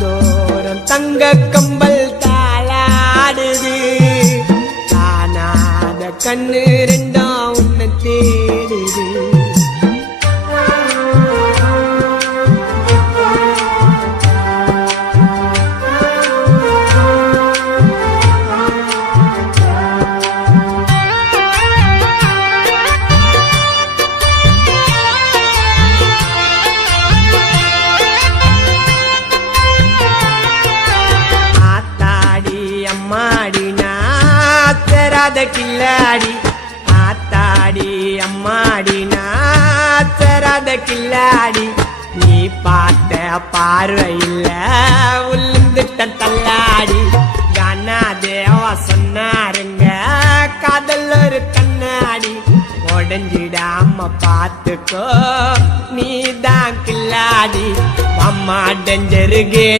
காதோரம் தங்க கம்பல் தாளாடுது காணாத கண்ணு ரெண்டாம் உன்னை தேடுது அம்மாடி நாத்தராத கில்லாடி ஆத்தாடி அம்மாடி நாத்தராத கில்லாடி நீ பார்த்த பார்வையில் உளுந்துட்ட தள்ளாடி கானா தேவா சொன்னாருங்க காதல் ஒரு கண்ணாடி உடஞ்சிடாம பார்த்துக்கோ நீதான் கில்லாடி அம்மா டெஞ்சருகே